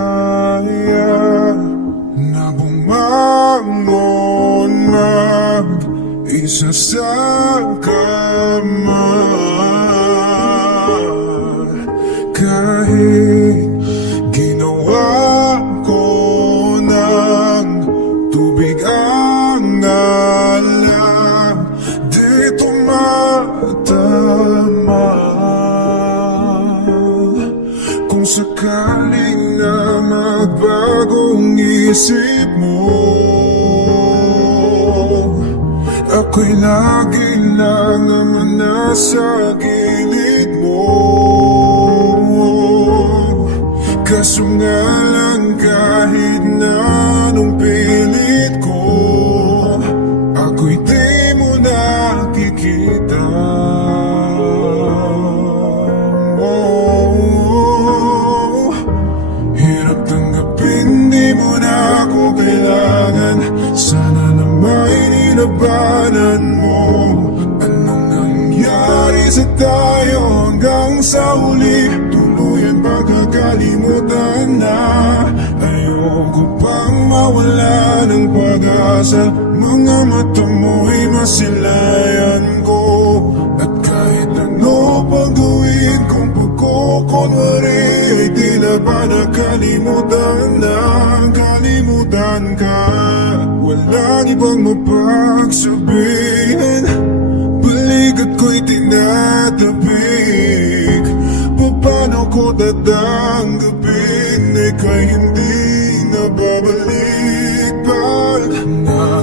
kaya na bumangon at isa sa kama kahit ginawa ko ng tubig ang ala di tumatama kung sakaling na magbagong isip mo. Ako'y lagi lang naman nasa gilid mo. Kaso nga nilabanan mo Anong nangyari sa tayo hanggang sa huli Tuluyan pagkakalimutan na Ayoko pang mawala ng pag-asa Mga mata mo'y masilayan ko At kahit ano pang gawin kong pagkukunwari Ay tila ba nakalimutan na Kalimutan ka Walang ibang mapagsabihin. Balikat ko'y tinatabik Paano ko tatanggapin? Ika'y hindi nababalik Pag na